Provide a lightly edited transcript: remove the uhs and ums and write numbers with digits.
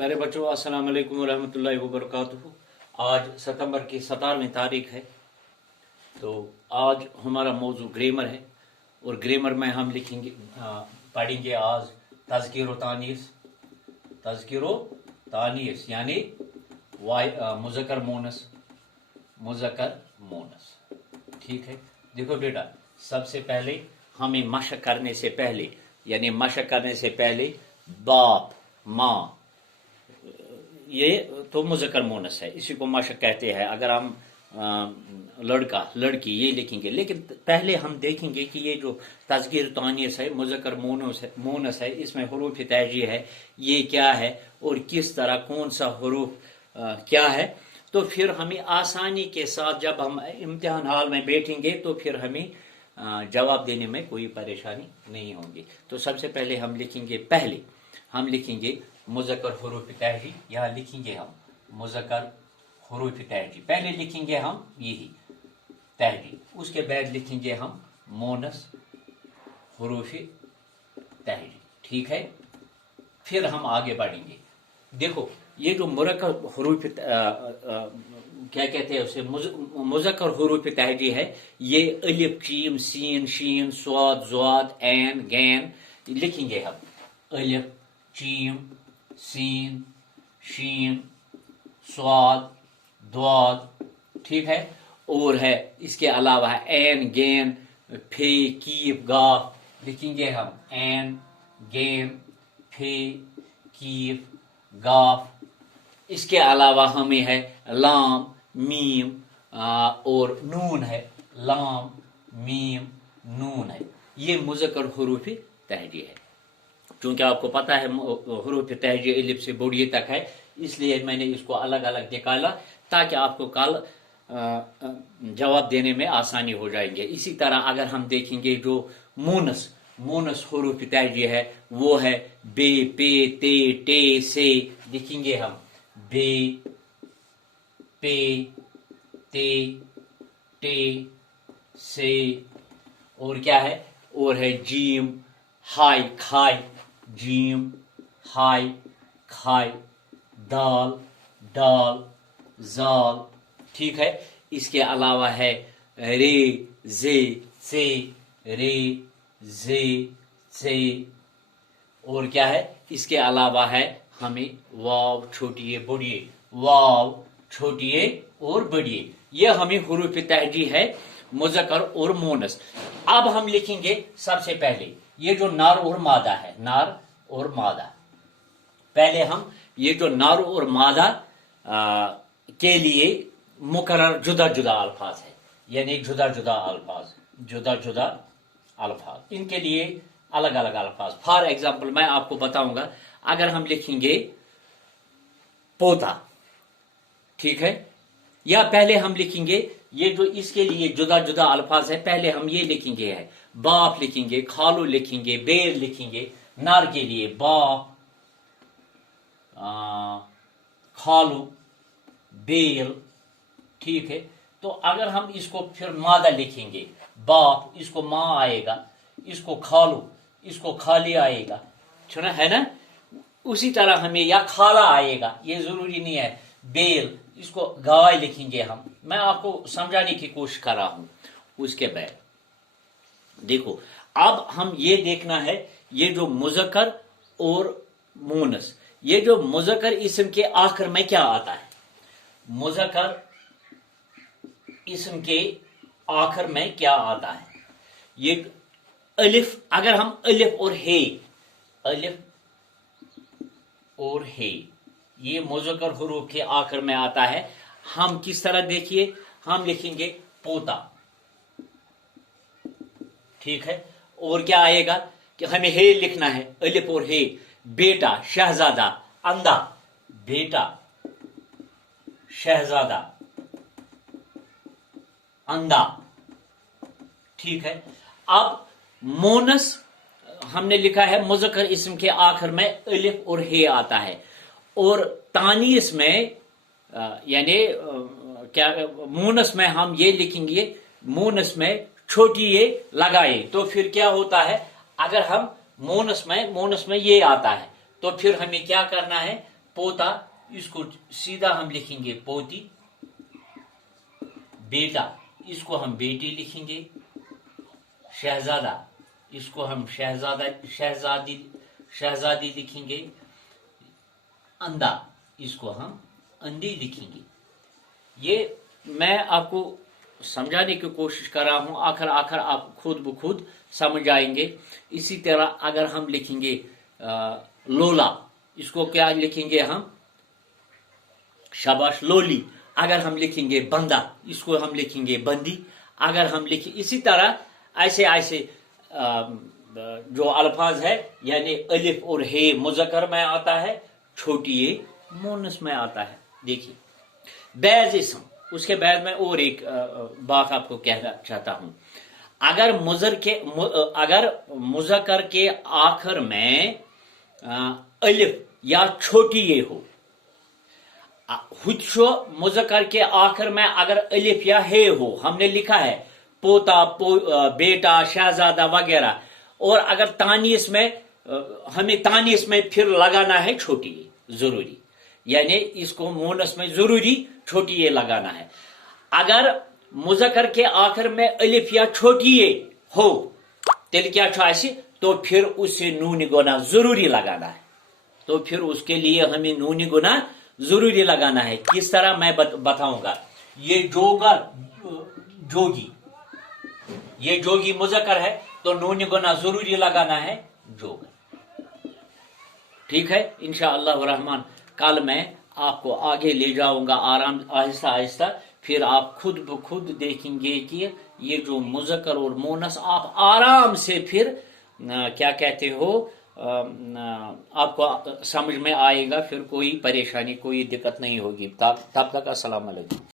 प्यारे बच्चों, अस्सलाम वालेकुम वरहमतुल्लाहि वबरकातुहू। आज सितंबर की 17वीं तारीख है। तो आज हमारा मौजू ग्रामर है और ग्रामर में हम लिखेंगे पढ़ेंगे आज तज़किरो तानीस यानी मुज़क्कर मोनस। ठीक है, देखो बेटा, सबसे पहले हमें मशक करने से पहले बाप माँ, ये तो मुज़क्कर मोनस है, इसी को मशक कहते हैं। अगर हम लड़का लड़की ये लिखेंगे, लेकिन पहले हम देखेंगे कि ये जो तज़किर तानीस है, मुज़क्कर मोनस है, इसमें हुरूफ तहजी है, ये क्या है और किस तरह कौन सा हुरूफ क्या है। तो फिर हमें आसानी के साथ जब हम इम्तिहान हॉल में बैठेंगे तो फिर हमें जवाब देने में कोई परेशानी नहीं होगी। तो सबसे पहले हम लिखेंगे मुज़क्कर हुरूफ तहजी। यहाँ लिखेंगे हम मुज़क्कर हुरूफ तहजी, पहले लिखेंगे हम यही तहजी, उसके बाद लिखेंगे हम मोनस हुरूफ तहजी। ठीक है, फिर हम आगे बढ़ेंगे। देखो, ये जो मुरक्कब हुरूफ क्या कहते हैं उसे, मुज़क्कर हुरूफ तहजी है, ये अलिफ चीम सीन शीन स्वाद ज़्वाद ऐन गैन लिखेंगे हम। अलिफ चीम सीन शीन स्वाद द्वाद, ठीक है। और है इसके अलावा है ऐन गैन फे कीफ गाफ लिखेंगे हम। ऐन गैन फे कीफ गाफ। इसके अलावा हमें है लाम मीम और नून है। लाम मीम नून है, ये मुज़क्कर हुरूफ तहजी है। चूंकि आपको पता है हुरूफ तहजी अलिफ से बोड़िए तक है, इसलिए मैंने इसको अलग अलग निकाला ताकि आपको कल जवाब देने में आसानी हो जाएंगे। इसी तरह अगर हम देखेंगे जो मोनस हुरूफ तहजी है, वो है बे पे ते टे से लिखेंगे हम। बे पे ते टे से। और क्या है, और है जीम हाय खाय, जीम हाय खाय, दाल डाल जाल, ठीक है। इसके अलावा है रे जे से, रे जे से। और क्या है, इसके अलावा है हमें वाव छोटिए बड़िए, वाव छोटिए और बड़िए, ये हमें हुरूफ तहजी है मुज़क्कर और मोनस। अब हम लिखेंगे सबसे पहले ये जो नार और मादा है, नार और मादा। पहले हम ये जो नार और मादा के लिए मुकर्रर जुदा जुदा अल्फाज है, यानी जुदा जुदा अल्फाज, इनके लिए अलग अलग अल्फाज। फॉर एग्जाम्पल मैं आपको बताऊंगा, अगर हम लिखेंगे पौधा, ठीक है, या पहले हम लिखेंगे ये जो इसके लिए जुदा जुदा अल्फाज है, पहले हम ये लिखेंगे है बाप लिखेंगे, खालू लिखेंगे, बेर लिखेंगे। नार के लिए बाप खालू बेल, ठीक है। तो अगर हम इसको फिर मादा लिखेंगे, बाप, इसको माँ आएगा, इसको खालू, इसको खाली आएगा, सुना है ना। उसी तरह हमें या खाला आएगा, ये जरूरी नहीं है। बेल, इसको गाय लिखेंगे हम। मैं आपको समझाने की कोशिश कर रहा हूं। उसके बाद देखो, अब हम ये देखना है ये जो मुज़क्कर और मोनस, ये जो मुज़क्कर इस्म के आखिर में क्या आता है। मुज़क्कर इस्म के आखिर में क्या आता है, ये अलिफ। अगर हम अलिफ और हे ये मुज़क्कर हुरूफ के आखिर में आता है। हम किस तरह, देखिए, हम लिखेंगे पोता, ठीक है। और क्या आएगा कि हमें हे लिखना है, अलिफ और हे। बेटा शहजादा, अंधा, बेटा शहजादा अंधा, ठीक है। अब मोनस हमने लिखा है, मुज़क्कर इस्म के आखिर में अलिफ और हे आता है, और तानीस में यानी क्या मोनस में हम ये लिखेंगे, मोनस में छोटी ये लगाए। तो फिर क्या होता है, अगर हम मोनस में ये आता है, तो फिर हमें क्या करना है, पोता, इसको सीधा हम लिखेंगे पोती। बेटा, इसको हम बेटी लिखेंगे। शहजादा, इसको हम शहजादी लिखेंगे। अंधा, इसको हम अंधी लिखेंगे। ये मैं आपको समझाने की कोशिश कर रहा हूं, आखिर आप खुद ब खुद समझ आएंगे। इसी तरह अगर हम लिखेंगे लोला, इसको क्या लिखेंगे हम? शाबाश, लोली। अगर हम लिखेंगे बंदा, इसको हम लिखेंगे बंदी। अगर हम लिखें इसी तरह ऐसे ऐसे जो अल्फाज है, यानी अलिफ और हे मुज़क्कर में आता है, छोटी ए मोनस में आता है। देखिए बैज़ इस्म, उसके बाद में और एक बात आपको कहना चाहता हूं। अगर मुज़क्कर के आखिर में अलिफ या छोटी ए हो, हुच्छो मुज़क्कर के आखिर में अगर अलिफ या हे हो, हमने लिखा है पोता, बेटा, शहजादा वगैरह, और अगर तानीस में हमें तानीस में फिर लगाना है छोटी ए, जरूरी, यानी इसको मोनस में जरूरी छोटी ए लगाना है। अगर मुज़क्कर के आखिर में अलिफ या छोटी ए हो, तेल क्या ऐसी, तो फिर उसे नून गुना जरूरी लगाना है। तो फिर उसके लिए हमें नून गुना जरूरी लगाना है। किस तरह मैं बताऊंगा। ये जोगी, ये जोगी मुज़क्कर है, तो नून गुना जरूरी लगाना है जोगर। ठीक है, इंशाअल्लाह रहमान कल मैं आपको आगे ले जाऊंगा आराम आहिस्ता आहिस्ता। फिर आप खुद ब खुद देखेंगे कि ये जो मुज़क्कर और मोनस आप आराम से फिर क्या कहते हो, आपको समझ में आएगा। फिर कोई परेशानी, कोई दिक्कत नहीं होगी। तब तक अस्सलाम वालेकुम।